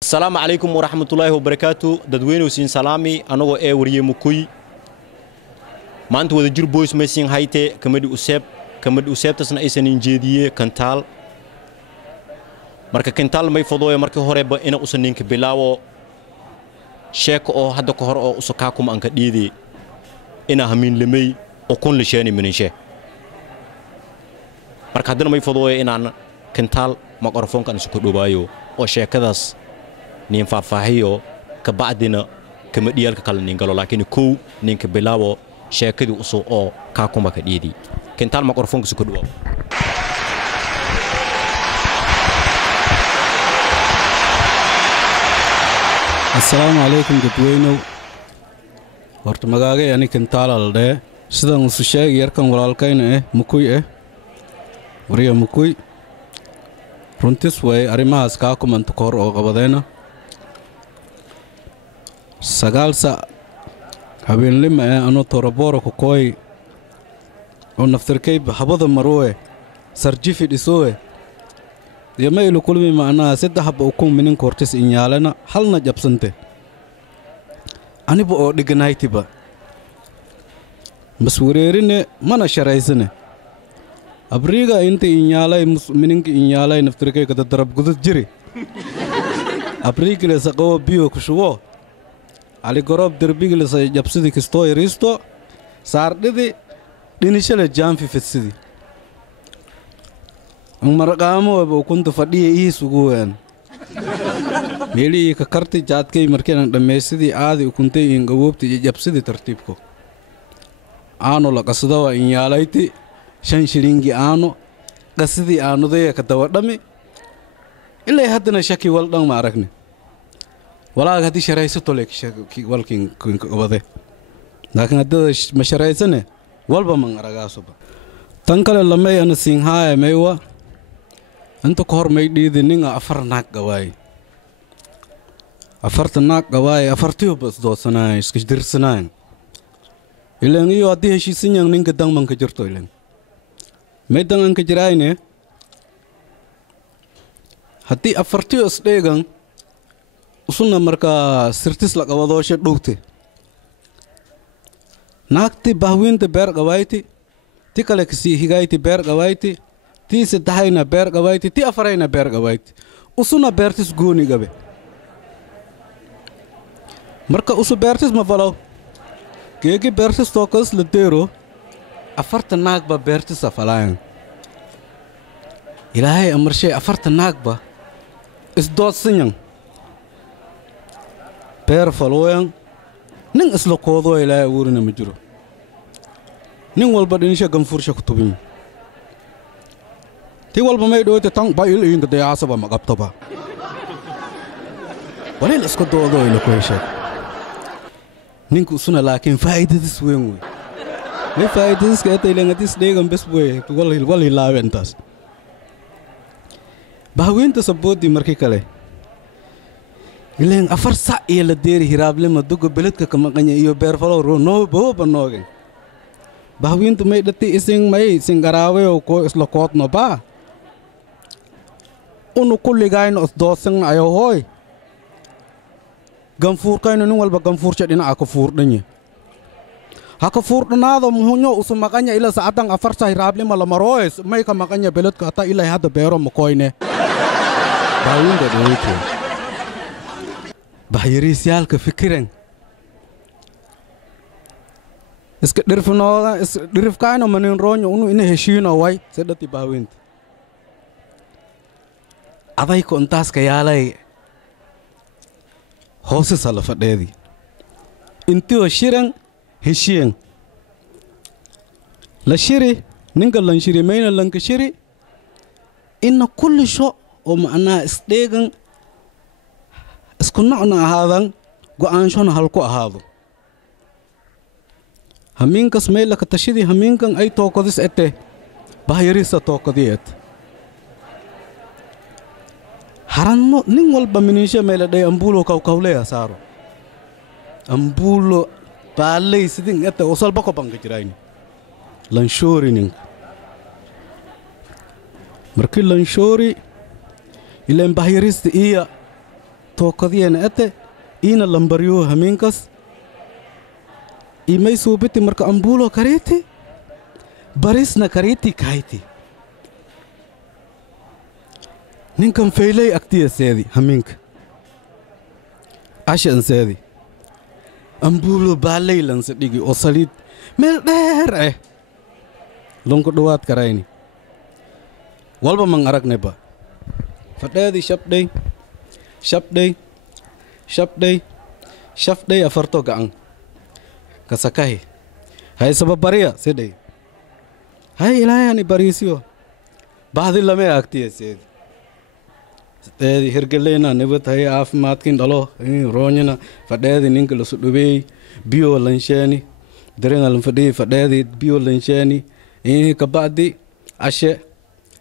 السلام عليكم ورحمة الله وبركاته ددوينو سين سلامي أنا وريه مكوي ما أنت وذجر بويس مسين هايته كمد أسيب تسنا إيسانين جديه كنتال مركا كنتال ما يفضوه مركا هوريبا إنا أسانين كبلاو شيك أو حدا كهر أو أسكاكم أنك ديدي إنا همين لمي أكون لشيني من شيء مركا هدنا ما يفضوه إنا كنتال ما قرفون كان سكدو بايو أو شيك كذاس nin faahfaahiyo ka bacdina kama dhiyalka kale nin galo laakiin ku ninka bilaabo sheekadii u soo oo ka kuma ka dhidi kintaal microphone ku dhawo Assalamu alaykum dadweynow horta magaaga yani kintaal alde sidaan u sheegay yarkan walaalkayna mukuy wariya mukuy runtis way arimahaas ka kumanta koor oo qabadeena sagaalsa habeen lima ano toraboro ku koy oo naftarkay habada marwe sarjifi dhisoe yamaylu kulmi maana saddex hab oo ku minin kortis inyaalana halna jabsante aniba oo dhiganaytiba maswareerine mana sharaysane abriga inta inyaalay mininka inyaalay naftarkay ka darab gudud jiri abriga la saqo biyo ku shubo ali gorob derbiga la jabsidi kisto yaristo saardidi dhinishala jaanfi fitsidi marqaamo oo kunta fadhiye isugu waan meeli ka karti jaadkay markaan dhameeysidii aadi kuntay in gawobti jabsidi tartiibko aano la qasdo in yaalayti shan shilingi aano qasidii aanuday ka dawadhami ilaa haddana shaki wal dhan ma aragni walaa hadii sharaysato leek shaki walkin wade laakiin hadda ma sharaysane walba man aragaasuba tan kale lamay ana siinhaay meewa inta ka hor may dhiidinin afar naag gawaay afarta naag gawaay afartiyo bas doosanay iska dirsanay ilaan iyo hadii heshiisin yan ninka dangman ka jirto ilaan meedan an ka jiraayne hadii afartiyo isdheegan usuna marka sirtis la qabadoosha dhugte naagti bahwinta beer qabayti ti kale kasi higayti beer qabayti ti saddexayna beer qabayti ti afarayna beer qabayti usuna beertis gooni gabe marka usu beertis ma falaw geegi beertis tokas la deero afarta naag ba beertis afalayan ilaahay amarshay afarta naag ba isdoodsanyan beer falooyan nin isla koodo ilaahay abuurina ma jiro nin walba dhinisha ganfursha ku tubin ti walba may dhoote tan ba il inga dayaasaba ma qabtaba walil isku doodo ila ku heshay ninku suna laakiin faa'iidadiis weyn wey may faa'iidadiis ka taylan hadis dheegan bes wey wal ilaawentas bahweynta saboodi markii kale ileen afar sac iyo la deeri hiraable madugo beledka kama qanya iyo beer falo no booba noogen bahweynta may dhati ising may singaraawe oo ko isla koodno ba unu kulligayno isdoosan ayo hoy ganfuurkayno nin walba ganfuursha dhinaca ka fuurdhanye haka fuurdhanaado muhunyo usu maqanya ila saadan afar sac hiraable ma la maroys may ka maqanya beledka ata ilaa hadda beero ma koyne bahweynta dheeyto bahyariisyaalka fikiran iska dhirfnooda dhirfkaayno manin roonyo unu ina heshiino way sadati bahweynta aday ko intaas ka yaalay hoose sala fadheedi intiyo shiran heshiyan la shiri ninka lan shiri mayna lanka shiri inna kulli sho oo macnaa isdheegan isku nocna ahaadan go'aanshona halku ahaado hamiinkas meela ka tashidii hamiinkan ay tookadis ete bahyarisa tookadiyeet haranno nin walba miniisha meela dhay ambuulo kawkawleya saaro ambuulo baalay sidin ete usalba ko banka jirayni lanshoori ninka markii lanshoori ilaan bahyarista iya tookadiyana ate iina lambaryo hamiinkas imay suubiti marka ambuulo kariiti barisna kariiti kayti ninkan faylay agtiya seedi hamiinka ashan seedi ambuulo baalaylansa dhigi oo saliid meel dheer lonku dhawaad karayni walba man aragneba fadheedi shabdhay afarto gacan kasakahi hay sababariya sidhay hay ilaahani bariisiyo bahdi lame agtiya seedi fadheedi hirgeleyna nibad hay caafimaadkin dhalo roonyana fadheedi ninka lasu dhubeey biyo lansheeni darenga lan fadheedi biyo lansheeni kabacdi ashe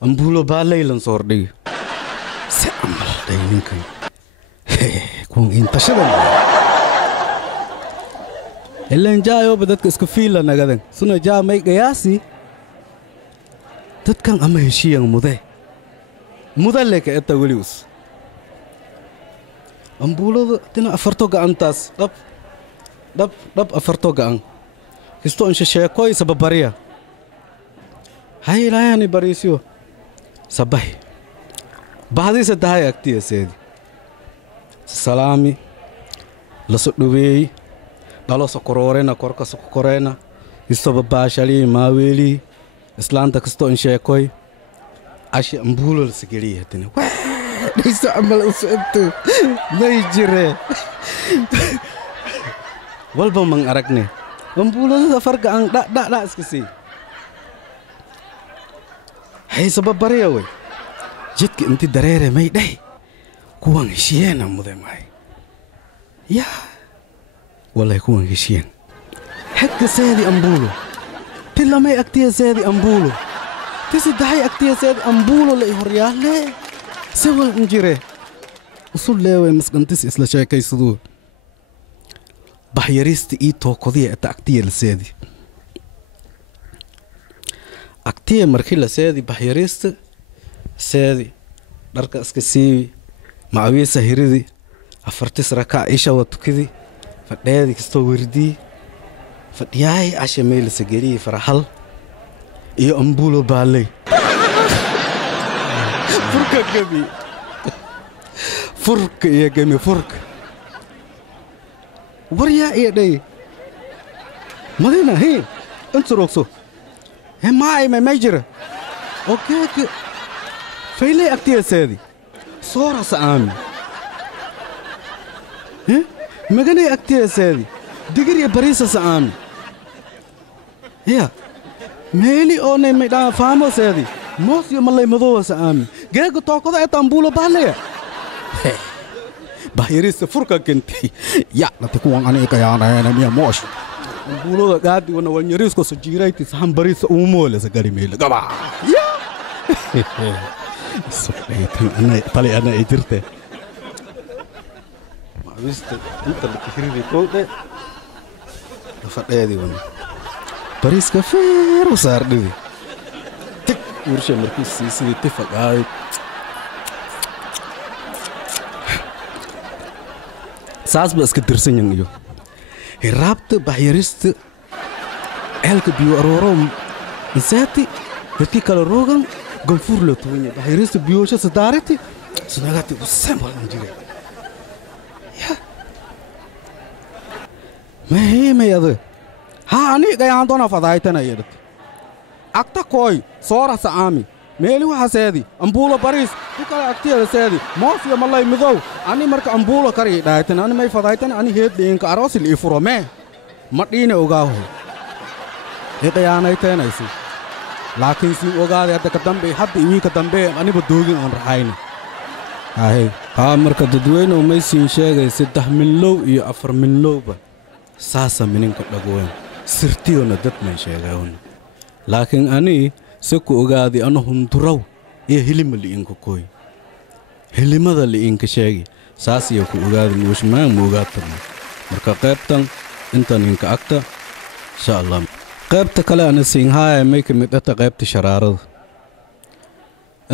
ambuulo baalaylan soordhigi se amal day ninkan kun intashadan ilan jaayoba dadka iska fiila nagadan suna jaa may gayaasi dadkan ama heshiyan mudalle ka eta welius ambuulada tina afarto gacantaas dhab afarto gacan kisto insha sheekoy sababariya hay ilaahani bariisiyo sabahi bahdiisa dahay agtiya seedi salaami laso dhuweey dhalo sokoroorena korka sokoreena istoba baashali maaweeli islaanta kasto in sheekoy ashi ambuulo lasageliya tini dhayso camal usocobto may jire walba man aragne ambuulada afar gacan dhadhadha iska sii hay sababariya wey jidka inti dareere may dhahay kuwan heshiyeena muday mahay yaa wallahi kuwan heshiyeen xagga seedi ambuulo ti lamay agtiya seedi ambuulo ti saddahay agtiya seedi ambuulo la i horyaalle se wal injire usul leeway masqantis isla sheekaysaduu bahyariista ii tookodiya eta agtiya la seedi agtiya markii la seedi bahyariista seedi dharka iska siibi macawiisa hiridi afartis rakac ishawa tukidi fadheedi kastoo werdii fadhiyaay asha meylasa geliyi farahal iyo ambuulo baalay furka iyo gemi furka waryaa iyo dhay madina hii insurogso may jira okeeke faylay agtiya seedi soora sa'aami maganay agtiya seedi digir iyo bariisa sa'aami ya meeli oonay maydhaa faamo seedi moos iyo malay madoowa sa'aami geega tookada eta ambuulo baalaya bahyariista furka kentay ya nati kuwan aniga yaanaayana miya moosho ambuuloda gaadi wana wanyariisko sajiirayti sahan bariisa uumoole sagari meela gaba ya tali ana ay jirte maawista inta la kihiridi koodhe fadheedi wana bariiska feero saardhidi tig ursha markii siisidii tifaqaayo saas ba iska dirsanyan iyo hiraabta bahyarista eelka biyo arooro insaati dadkii kala roogan ganfuur la tuwanya bahyarista biyoosha sadaarati sunagati usamal injire ya mahimay ade ha ani gayaan doona fadaaytana yadad akta koy soora sa'aami meeli waxa seedi ambuulo bariis ku kala agtiya seedi moos iyo malay midow ani marka ambuulo kari dhaaytan ani may fadaaytan ani heedinka arosil ifurome madhiine ogaaho heedayaanayteenaysi laakiin si ogaade hadda ka dambe hadda iwii ka dambe aniba doogin aan raxayna hay marka dadweyne may siin sheegay 3 millow iyo 4 millowba saasa mininka dhagoon sirtiyona dad may sheegayoon laakiin ani se ku ogaadi ana hunduraw iyo hilima liinka koy hilimada liinka sheegi saas iyo ku ogaadi muushmaan moogaatan marka qaybtan intan inka agta insha Allah qaybta kale ana siinhaaya may ka mid ah qaybta sharaarada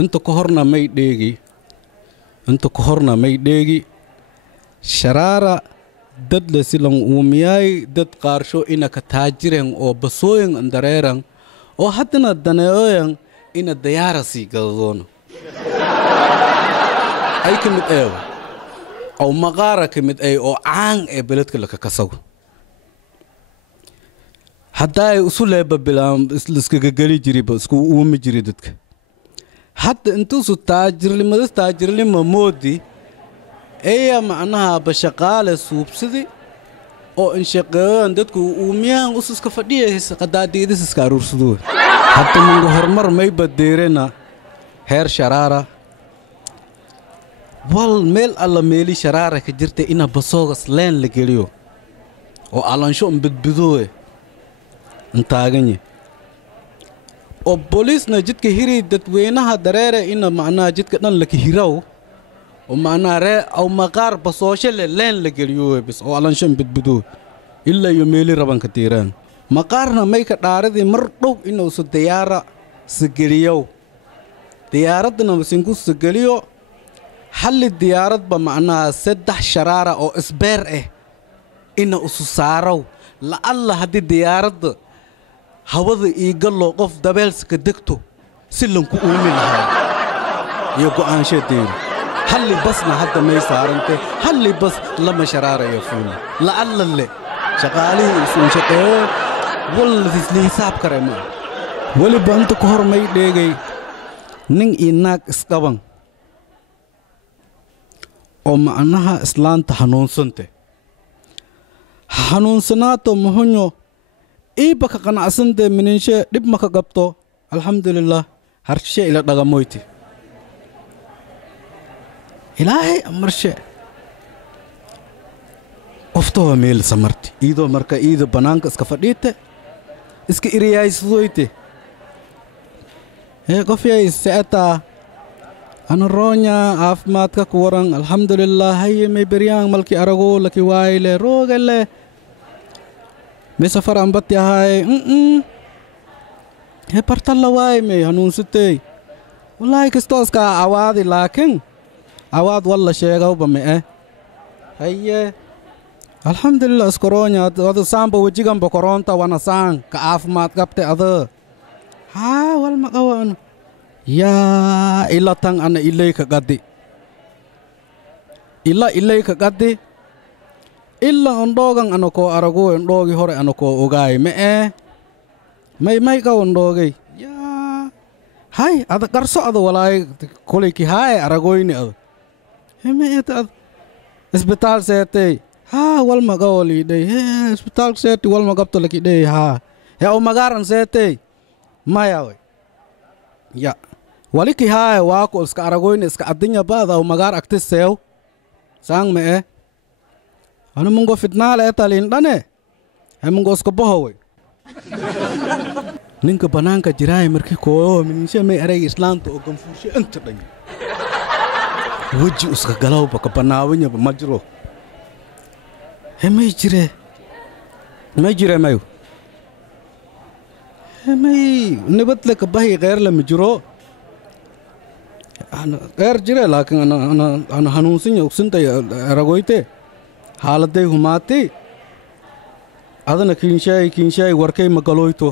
inta ka horna may dheegi sharaara dad la silan uumiyay dad qaarsho ina ka taajireen oo basooyin andareeran oo haddana daneeyoyan ina dayaara sii gadadoono ay ka mid eewa oo maqaara ka mid ay oo caan ee beledka laka kasago haddaa ay usu leeba bilaan iskaga geli jiriba isku uumi jiri dadka hadda intuusu taajirnimo moodi ayaa macnaha bashaqaale suubsidi oo inshaqeeyaan dadku uumiyaan ususka fadhiyaysa qadaadiidis iska aruursadoo hadda mungo horumar may badeerena heer sharaara wal meel alla meeli sharaara ka jirta ina basoogas leen la geliyo oo alansho badbadooe intaaganye oo booliisna jidka hiri dadweynaha dareere ina macnaha jidka dhan laka hiraw oo macnaha ree aw maqaar basooshe leen la geliyo bis oo alansho badbadoo ilaa iyo meeli rabanka tiiraan maqaarna may ka dhaaradii mar dhow inuu su diyaara sigeliyow diyaaradna masinku sigeliyo halli diyaaradba macnaha 3 sharaara oo isbeer ina usu saaraw la alla haddii diyaaradda hawada iigaloo qof dabeelska degto si lanku uumi lahaa iyo go'aanshadeeda halli basna hadda may saarante halli bas lama sharaarayo fuuli la alla le shaqaalihii isuun shaqeeyo wallisli hisaab kare ma weliba inta ka hor may dheegay nin ii naag isqaban oo macnaha islaanta hanuunsanaato muhunyo iiba ka qanacsante mininshe dhib maka qabto alxamdulilah harshe ila dhagamoyti ilaahay amarshe qofta waa meel samarti iidoo marka iido bannaanka iska fadhiite iska iriyaysadoyte qofyay se'ataa ana roonya caafimaadka ku waran alxamdulilah haye may beryaan malki arago laki waayile roogale may safar aan bati ahaay bartalla waay may hanuunsatay wallaahi kastoo iska awaadi laakiin awaad walla sheegawba me'e haye alxamdulilah iskoroonya ada saamba wejiganba koronta wana saan ka caafimaad qabte ada haa wal maqawan yaa ilatan ana ilayka qadi ilayka qadi illa ondoogan ana koo arago ondoogi hore ana koo ogaay me'e may ka ondoogay yaa hay ada qarso ada walaay kolayki haay aragoyni ada me'et ad isbitaal seetay haa wal maqawo liidhay isbitaal seeti wal maqabto laki dhey haa yaa o magaaran seetay maya way ya waliki haay waako iska aragoyni iska adinya baada o magaar agti seew sang me'e anu mungo fitnaal talin dhane mungo iska bohoway ninka bannaanka jiraay markii kooyo minishe may erayga islaanta oo ganfuushe inta dhan weji iska galowba ka bannaawanyaba ma jiro may jire mayo may nibadle ka bahi qeyrle ma jiro qeyr jire laakiin ana hanuunsinya ugsintay aragoyte haaladay humaatay adana kiinshaay warkay magaloyto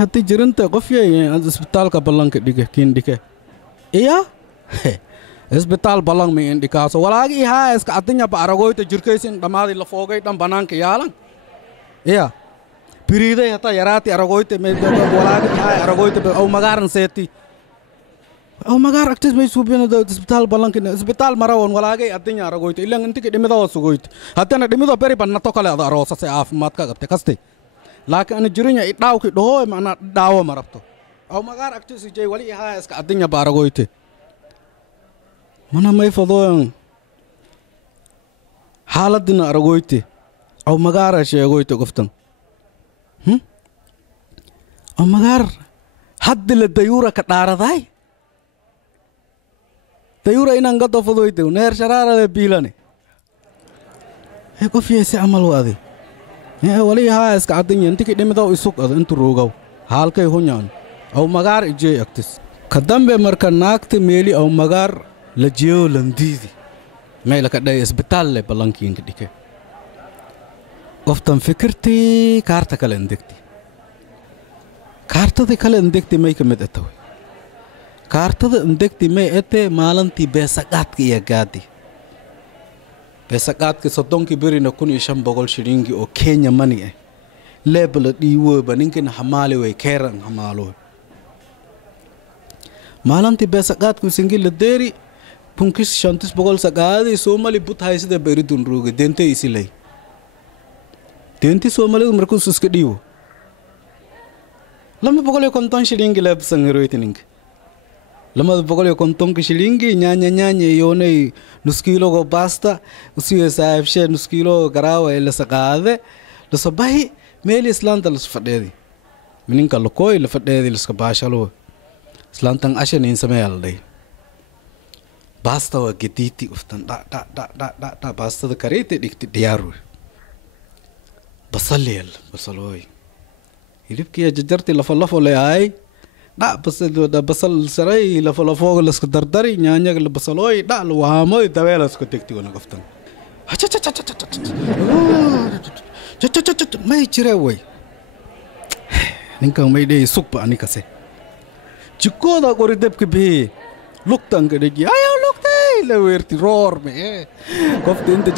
haddii jirinta qofyay isbitaalka ballanka kiindhike iya isbitaal ballan mi indhikaaso walaagi haa iska adinya ba aragoyta jirkaysin dhammaadii la foogay dhan bannaanka yaalan iya biriiday hataa yaraati aragoyta walaagi haa aragoyta aw magaaran seeti aw magaar agtis may suubinado isbitaal ballanka isbitaal marawan walaagay adinya aragoyta ilan intika dhimidoo sugoyta haddana dhimidoo beri bannato kale ada aroosase caafimaadka qabte kaste laakiin ana jirinya idhaawki dhahoo macnaa dhaawo marabto aw magaar agtis jay wali haa iska adinya ba aragoyte mana may fadoon xaaladina aragoyte aw magaara sheegoyte goftan aw magaar haddi la dayuura ka dhaaraday dayuura inaan gado fadoyte neer sharaara le biilane qofyayse amal waadi wali haa iska adinya intiki dhimidaw isug ado intu roogaw haalkay hunyaan aw magaar ijey agtis ka dambe marka naagta meeli aw magaar la jiyo landiidi may la ka dhay isbitaal le ballankiinka dhike qoftan fikirtii kaarta kale indegti kaartadii kale indegti may ka mid atawe kaartada indegti may ete maalintii beesaqaadka iyo gaadi beesaqaadka soddonkii berina 1500 shilingi oo Kenya money ah leebla dhiiwooba ninkina hamaali way keeran hamaalo maalintii beesaqaadku singil deeri punkis 500 sagaadi Soomaali but haysida beeridun rooga deentay isilay deenti Soomaali markuu iska dhiiwo lama boqol konton shilingi leeb sangaroytining lama boqol konton shilingi nyaanya yoonay nus kilo go pasta usiye saabshe nus kilo garaawa ila saqaade la sabahi meel islaanta la fadheedi mininka lokooy la fadheedi la iska baashalo islaantan ashan in sameeyalday pasta wa gediti uftan da pasta da karete dikti diyaaru basalooy hilibkiya jajarti lafo leeyahay da basal saray lafo la iska dardari nyaanyaga la basalooy da la waamoy daweela isku tegti wana qoftan may jira way ninkan may dhey suqba anikase jikooda qori dabka bihi lugtan ka dhigi ayo lugtay la weerti roor me qofta inta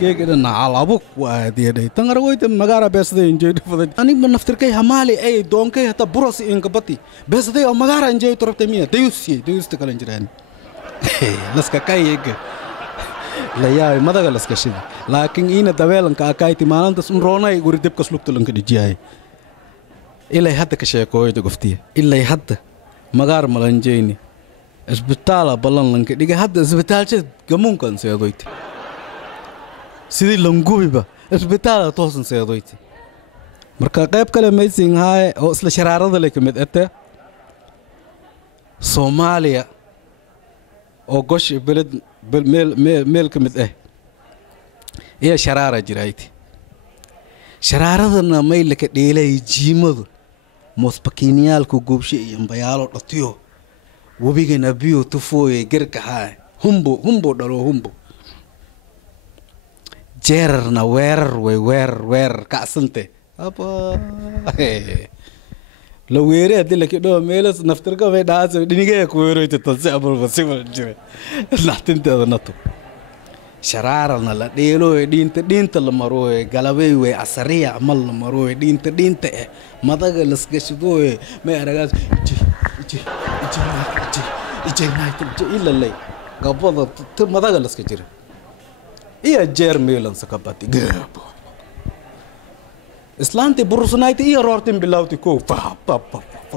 keegana naalabuk waadiyay tangargoyta magara beesada injay fadan ani ma naftirkay hamaali ay doonkay hata buras in kabati beesada oo magara injay torabta miya dayusta kala jiraan laska kayeg la yaay madaga laska shidi laakiin ina daweelanka akayti maalinta sun roonay guri dibka slugtulanka dhijiyay ilaa hadda ka sheekooyada goftiya ilaa hadda magaar malanjeyni isbitaal balan lanka dhiga hadda isbitaalka gamunkan seedoyti sidii langubiba isbitaal toosan seedoyti marka qayb kale maysin haay oo isla sharaarada le kamid ata Soomaaliya oo gosh beled meel kamid iyo sharaara jirayti sharaarada may la ka dheelay jiimadu mosbakiiniyaalku goobshe iyo bayaalo dhatiyo wabigana biyo tufooye garka haa humbo dhalo humbo jeerarna weerar kacsante aba la weere hadii la kidho meelas naftirka way dhaaso dhinigay ku weerayto tansi abul wasiba jire laxtinteeda nato sharaarna la dheelo dhiinta la maro galabay way asariya amal la maro dhiinta madaga lasgashido may aragaas ila lay gabada madaga laska jira iya jeer meelan sakabati gabo islaanti burusnayti iyo roortin bilawti ko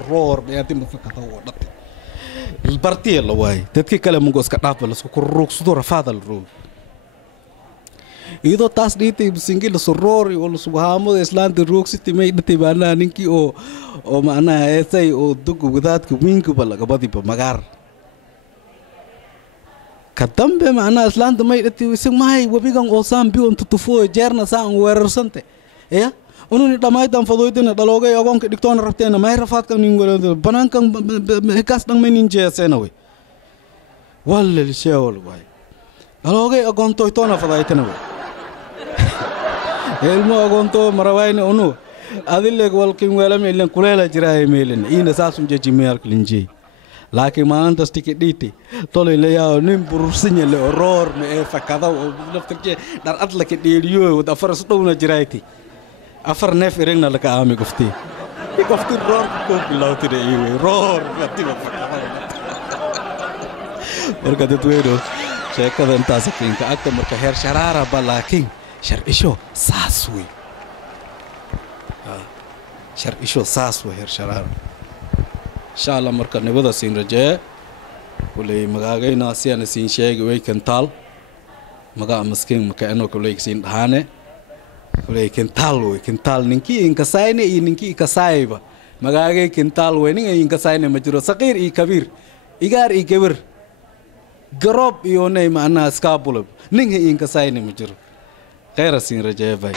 roor beeti mafakada wadati bartiya la way dadkii kale mugo iska dhaaf la isku ruuqsado rafaadal roo ido taas dhiitay singil surroori oo subhaamada islaanta ruuqsiti may dhitay baana ninkii oo macnaha eesay oo dugu wadaadka wiinka balaga badiba magaar kadambe macnaha islaanta may dhitay isag mahay wabigan oo saambi on tutufo jeerna saan weerarsante ununi dhamaytan fadoydina dhaloogay agoonka dhigtoona rabteena may rafaadka nin walaal banaankan kaas dhan may nin jeesena way walla sheewal way dhaloogay agoontoytoona fadaytana way elmo agoonto marawayna unu adille walkin welam ilan kulela jiraay meelin ina saasun jeji meel klinji laakiin maanta stike dhiti tolay leeyahay nin bursinya le roor me fakada oo laftirke dar adla ka dheeliyo wada faras dhowna jirayti afar neef irigna la ka aami gofti roor ko bilawtire iyo roor latiba fakada marka dadweyno sheekada intaas kinka agta marka heer sharaara balaakin sharcisho saaswi sharcisho saaswi heer sharaara insha Allah marka nabada siin rajaa kulay magaagayna siyan siin sheegay way kantaal magaa maskiin marka inoo kulay siin dhaane kulay kantaal ninkii inka sayne iyo ninkii ka sayba magaagay kantaal way ninka inka sayne majiro saqiir iyo kabiir igaar iyo gabar garob iyo nay macna iskaabulab ninka inka sayne majiro khayr siin rajaa bay